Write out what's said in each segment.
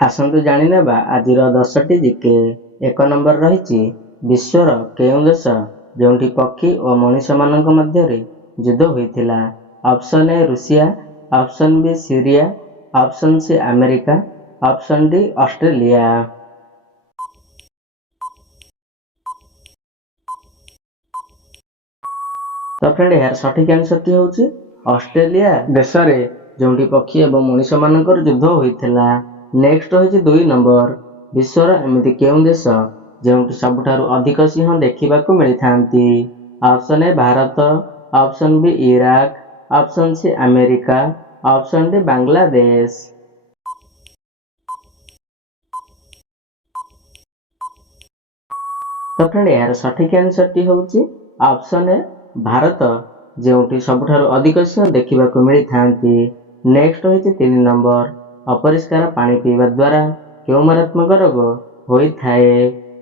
ଆସନ୍ତୁ ଜାଣିନେବା ଆଜିର 10ଟି ଜିକେ। 1 ନମ୍ବର ରହିଛି ବିଶ୍ୱର କେଉଁ ଦେଶ ଯେଉଁଠି ପକ୍ଷୀ ଓ ମଣିଷମାନଙ୍କ ମଧ୍ୟରେ ଯୁଦ୍ଧ ହୋଇଥିଲା? Option A Russia, option B Syria, option C America, option D Australia. ତ ଫ୍ରେଣ୍ଡ ଏହାର ସଠିକ ଆନ୍ସରଟି ହେଉଛି ଅଷ୍ଟ୍ରେଲିଆ ଦେଶରେ ଯେଉଁଠି ପକ୍ଷୀ ଏବଂ ମଣିଷମାନଙ୍କର ଯୁଦ୍ଧ ହୋଇଥିଲା। ନେକ୍ସଟ ରହିଛି 2 ନମ୍ବର। ବିଶ୍ୱର ଏମିତି କେଉଁ ଦେଶ ଯେଉଁଠି ସବୁଠାରୁ ଅଧିକ ସିଂହ ଦେଖିବାକୁ ମିଳିଥାନ୍ତି? Option A Bharat, option B Iraq, option C America, option D Bangladesh. ତ ଫ୍ରେଣ୍ଡ ଏହାର ସଠିକ ଆନ୍ସରଟି ହେଉଛି ଅପସନ୍ ଏ ଭାରତ, ଯେଉଁଠି ସବୁଠାରୁ ଅଧିକ ସିଂହ ଦେଖିବାକୁ ମିଳିଥାନ୍ତି। ନେକ୍ସଟ ରହିଛି 3 ନମ୍ବର। ଅପରିଷ୍କାର ପାଣି ପିଇବା ଦ୍ୱାରା କେଉଁ ମାରାତ୍ମକ ରୋଗ ହୋଇଥାଏ?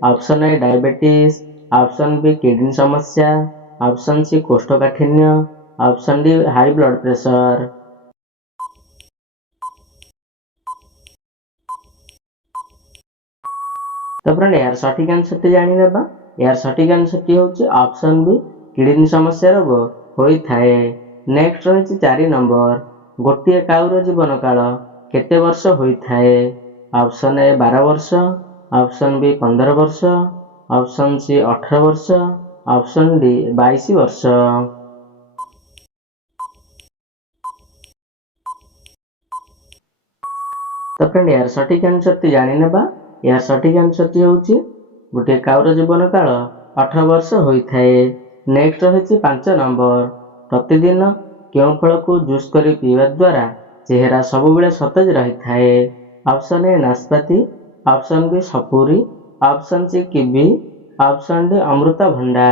Option A diabetes, option B kidney ସମସ୍ୟା, ଅପସନ୍ ସି କୋଷ୍ଠକାଠିନ୍ୟ, option D high blood pressure. ତ ଫ୍ରେଣ୍ଡ ଏହାର ସଠିକ ଆନ୍ସରଟି ଜାଣିନେବା। ଏହାର ସଠିକ ଆନ୍ସରଟି ହେଉଛି ଅପସନ୍ ବି କିଡନୀ ସମସ୍ୟା ରୋଗ ହୋଇଥାଏ। ନେକ୍ସଟ ରହିଛି 4 ନମ୍ବର। ଗୋଟିଏ କାଉର ଜୀବନ କାଳ କେତେ ବର୍ଷ ହୋଇଥାଏ? ଅପସନ୍ ଏ 12 ବର୍ଷ, ଅପସନ୍ ବି 15 ବର୍ଷ, ଅପସନ୍ ସି 18 ବର୍ଷ, ଅପସନ୍ ଡି 22 ବର୍ଷ। ତ ଫ୍ରେଣ୍ଡ ଏହାର ସଠିକ ଆନ୍ସରଟି ଜାଣିନେବା। ଏହାର ସଠିକ ଆନ୍ସରଟି ହେଉଛି ଗୋଟିଏ କାଉର ଜୀବନ କାଳ 18 ବର୍ଷ ହୋଇଥାଏ। ନେକ୍ସଟ ରହିଛି 5 ନମ୍ବର। ପ୍ରତିଦିନ କେଉଁ ଫଳକୁ ଜୁସ୍ କରି ପିଇବା ଦ୍ୱାରା ଚେହେରା ସବୁବେଳେ ସତେଜ ରହିଥାଏ? ଅପସନ୍ ଏ ନାସପାତି, ଅପସନ୍ ବି ସପୁରୀ, option C kiwi, option D ଅମୃତଭଣ୍ଡା।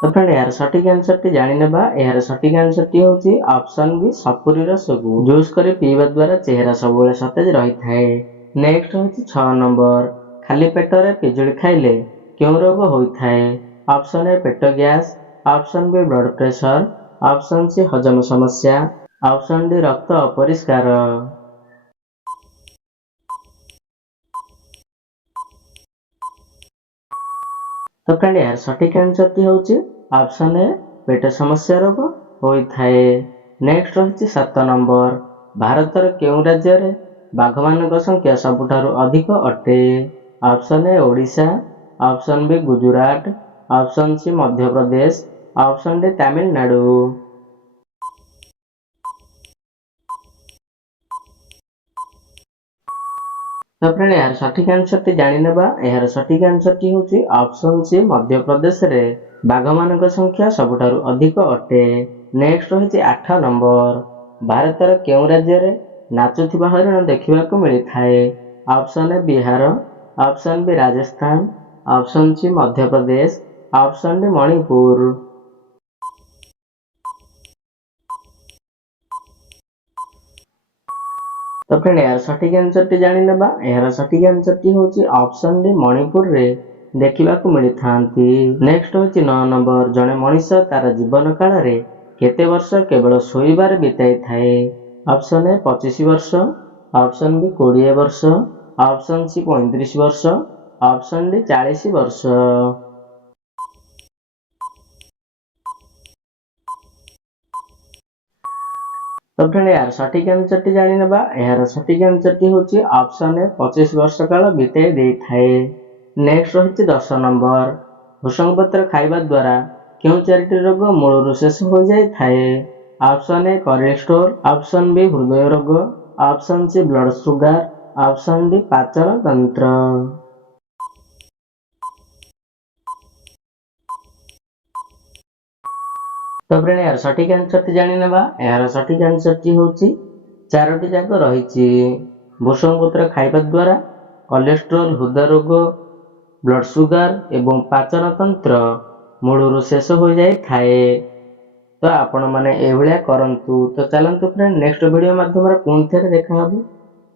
ତ ଫ୍ରେଣ୍ଡ ଏହାର ସଠିକ ଆନ୍ସରଟି ଜାଣିନେବା। ଏହାର ସଠିକ ଆନ୍ସରଟି ହେଉଛି ଅପସନ୍ ବି ସପୁରୀ ରସକୁ ଜୁସ୍ କରି ପିଇବା ଦ୍ୱାରା ଚେହେରା ସବୁବେଳେ ସତେଜ ରହିଥାଏ। ନେକ୍ସଟ ହେଉଛି 6 ନମ୍ବର। ଖାଲି ପେଟରେ ପିଜୁଳି ଖାଇଲେ କେଉଁ ରୋଗ ହୋଇଥାଏ? ଅପସନ୍ ଏ ପେଟ gas, option B blood pressure, option C ହଜମ ସମସ୍ୟା, ଅପସନ୍ ଡି ରକ୍ତ ଅପରିଷ୍କାର। ତ ଫ୍ରେଣ୍ଡ ଏହାର ସଠିକ ଆନ୍ସରଟି ହେଉଛି ଅପସନ୍ ଏ ପେଟ ସମସ୍ୟା ରୋଗ ହୋଇଥାଏ। ନେକ୍ସଟ ରହିଛି 7 ନମ୍ବର। ଭାରତର କେଉଁ ରାଜ୍ୟରେ ବାଘମାନଙ୍କ ସଂଖ୍ୟା ସବୁଠାରୁ ଅଧିକ ଅଟେ? Option A Odisha, option B Gujarat, option C Madhya Pradesh, option D Tamil Nadu. ତ ଫ୍ରେଣ୍ଡ ଏହାର ସଠିକ ଆନ୍ସରଟି ଜାଣିନେବା। ଏହାର ସଠିକ ଆନ୍ସରଟି ହେଉଛି ଅପସନ୍ ସି ମଧ୍ୟପ୍ରଦେଶରେ ବାଘମାନଙ୍କ ସଂଖ୍ୟା ସବୁଠାରୁ ଅଧିକ ଅଟେ। ନେକ୍ସଟ ରହିଛି 8 ନମ୍ବର। ଭାରତର କେଉଁ ରାଜ୍ୟରେ ନାଚୁଥିବା ହରିଣ ଦେଖିବାକୁ ମିଳିଥାଏ? Option A Bihar, option B Rajasthan, option C Madhya Pradesh, option D Manipur. ତ ଫ୍ରେଣ୍ଡ ଏହାର ସଠିକ ଆନ୍ସରଟି ଜାଣିନେବା। ଏହାର ସଠିକ ଆନ୍ସରଟି ହେଉଛି ଅପସନ୍ ଡି ମଣିପୁରରେ ଦେଖିବାକୁ ମିଳିଥାନ୍ତି। ନେକ୍ସଟ ହେଉଛି 9 ନମ୍ବର। ଜଣେ ମଣିଷ ତାର ଜୀବନ କାଳରେ କେତେ ବର୍ଷ କେବଳ ଶୋଇବାରେ ବିତାଇଥାଏ? ଅପସନ୍ ଏ 25 ବର୍ଷ, ଅପସନ୍ ବି 20 ବର୍ଷ, ଅପସନ୍ ସି 35 ବର୍ଷ, ଅପସନ୍ ଡି 40 ବର୍ଷ। ତ ଫ୍ରେଣ୍ଡ ଏହାର ସଠିକ ଆନ୍ସରଟି ଜାଣିନେବା। ଏହାର ସଠିକ ଆନ୍ସରଟି ହେଉଛି ଅପସନ୍ ଏ 25 ବର୍ଷ କାଳ ବିତାଇ ଦେଇଥାଏ। ନେକ୍ସଟ ରହିଛି 10 ନମ୍ବର। ଭୃଷଙ୍ଗ ପତ୍ର ଖାଇବା ଦ୍ୱାରା କେଉଁ 4ଟି ରୋଗ ମୂଳରୁ ଶେଷ ହୋଇଯାଇଥାଏ? Option A cholesterol, option B ହୃଦୟ ରୋଗ, option C blood sugar, option D ପାଚନ ତନ୍ତ୍ର। ତ ଫ୍ରେଣ୍ଡ ଏହାର ସଠିକ ଆନ୍ସରଟି ଜାଣିନେବା। ଏହାର ସଠିକ ଆନ୍ସରଟି ହେଉଛି 4ଟି ଯାକ ରହିଛି। ଭୃଷଙ୍ଗ ପତ୍ର ଖାଇବା ଦ୍ୱାରା କୋଲେଷ୍ଟ୍ରୋଲ, ହୃଦୟ ରୋଗ, ବ୍ଲଡ୍ ସୁଗାର ଏବଂ ପାଚନ ତନ୍ତ୍ର ମୂଳରୁ ଶେଷ ହୋଇଯାଇଥାଏ। ତ ଆପଣମାନେ ଏଭଳିଆ କରନ୍ତୁ। ତ ଚାଲନ୍ତୁ ଫ୍ରେଣ୍ଡ ନେକ୍ସଟ ଭିଡ଼ିଓ ମାଧ୍ୟମରେ ପୁଣି ଥରେ ଦେଖାହେବ।